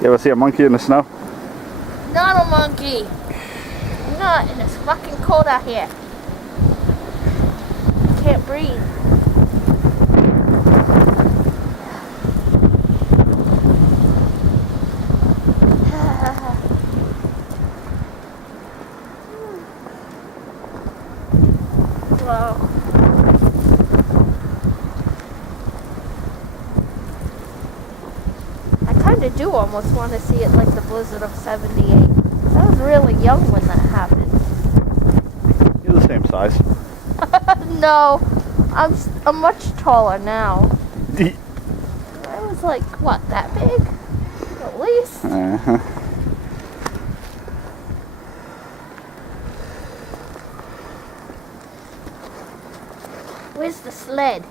You ever see a monkey in the snow? Not a monkey. Not, and it's fucking cold out here. Can't breathe. Wow. I kind of do almost want to see it like the blizzard of '78. I was really young when that happened. You're the same size. No, I'm much taller now. I was like, what, that big? At least. Uh-huh. Where's the sled?